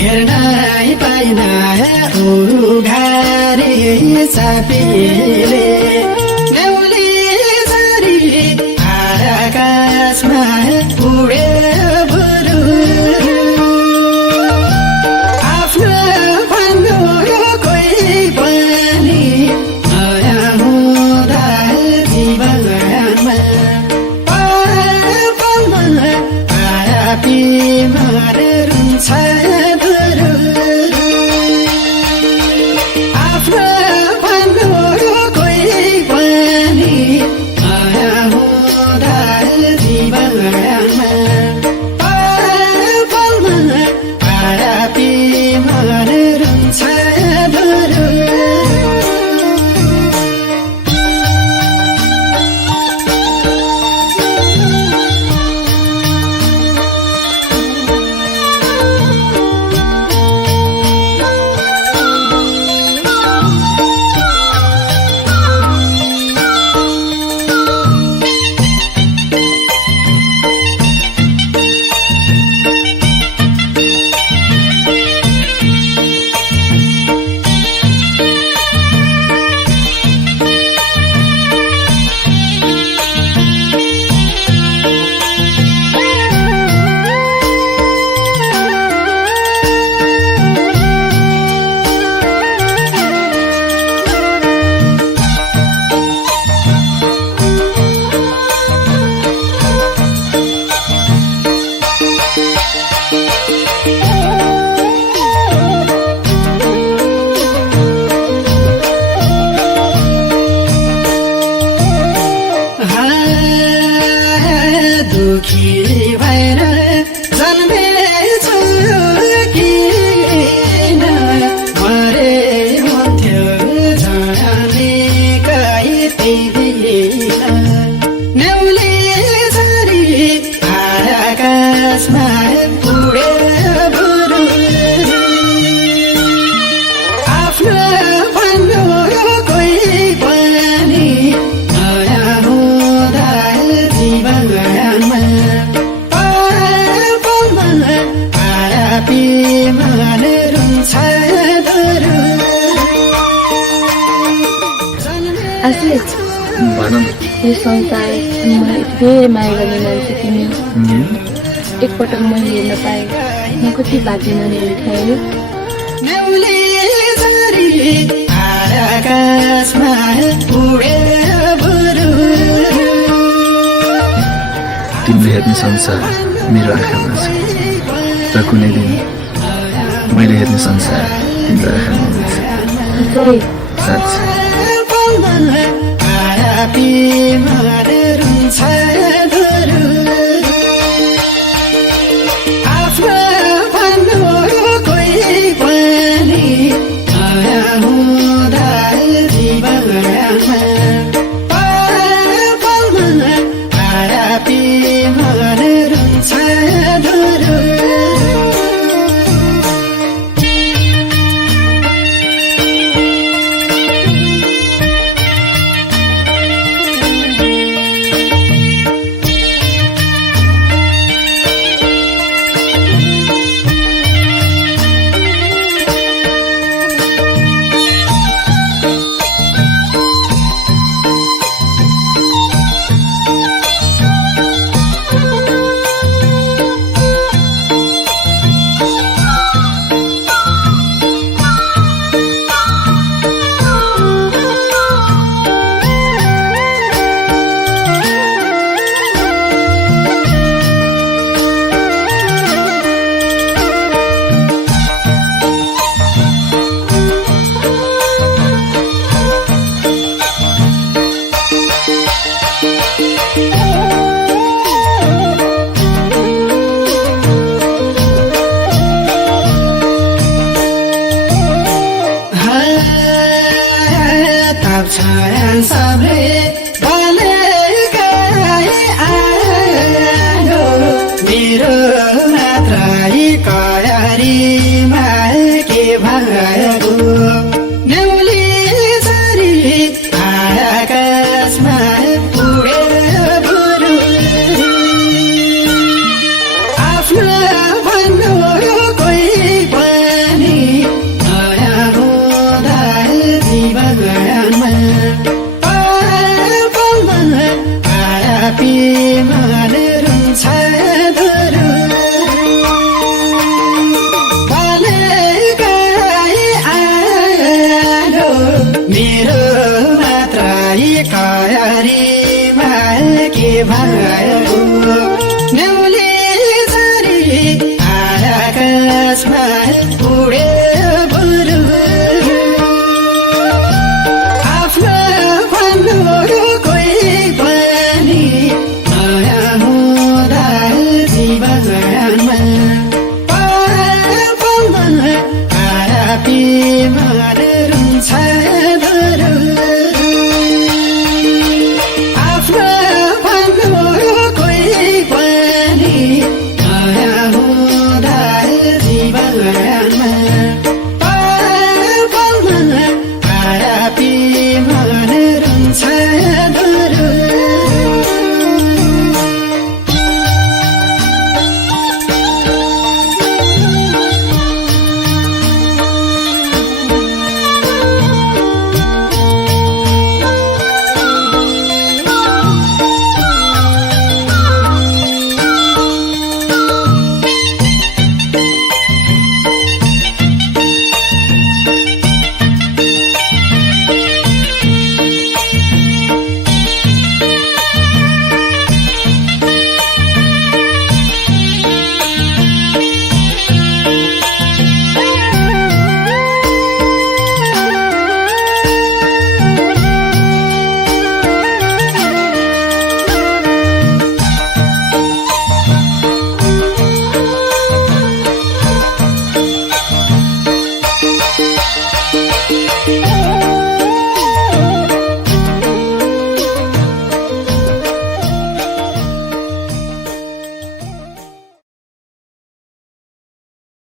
हेर्नै पाइन उघारे चापेले न्याउली चरी आकाशमा उडे बरु आफ्नो भन्नु कोही पनि नयाँ हुँदा जीवनमा पलमा बिमार रुन्छ बरु आफ्नो भन्नु कोही पनि नयाँ हुँदा जीवनमा पलमा बिमार रुन्छ बरु दुखी भएर जन्मेछु किन मरे हुन्थ्यो जाने कहीँ त्यही न्याउली चरी आकाशमा उडे बरु आफ्नो भन्नु कोही पनि नयाँ हुँदा जीवनमा पलमा बिमार रुन्छ बरु आशिष भन न। यो संसार मलाई धेरै माया गर्ने मान्छे तिमी एकपटक मैले हेर्न पाएँ म कति भाग्य मानेर थिएँ न्याउली चरी आकाशमा उडे बरु तिमीले हेर्ने संसार मेरो आँखामा छ र कुनै दिन मैले हेर्ने संसार तिम्रो आँखामा हुन्छ साँच्चै बिमार रुन्छ बरु आफ्नो भन्नु कोही पनि नयाँ हुँदा जीवनमा पलमा बिमार रुन्छ बरु सबले बोलेका आयो मेरो मात्रै कयारीमा के भयो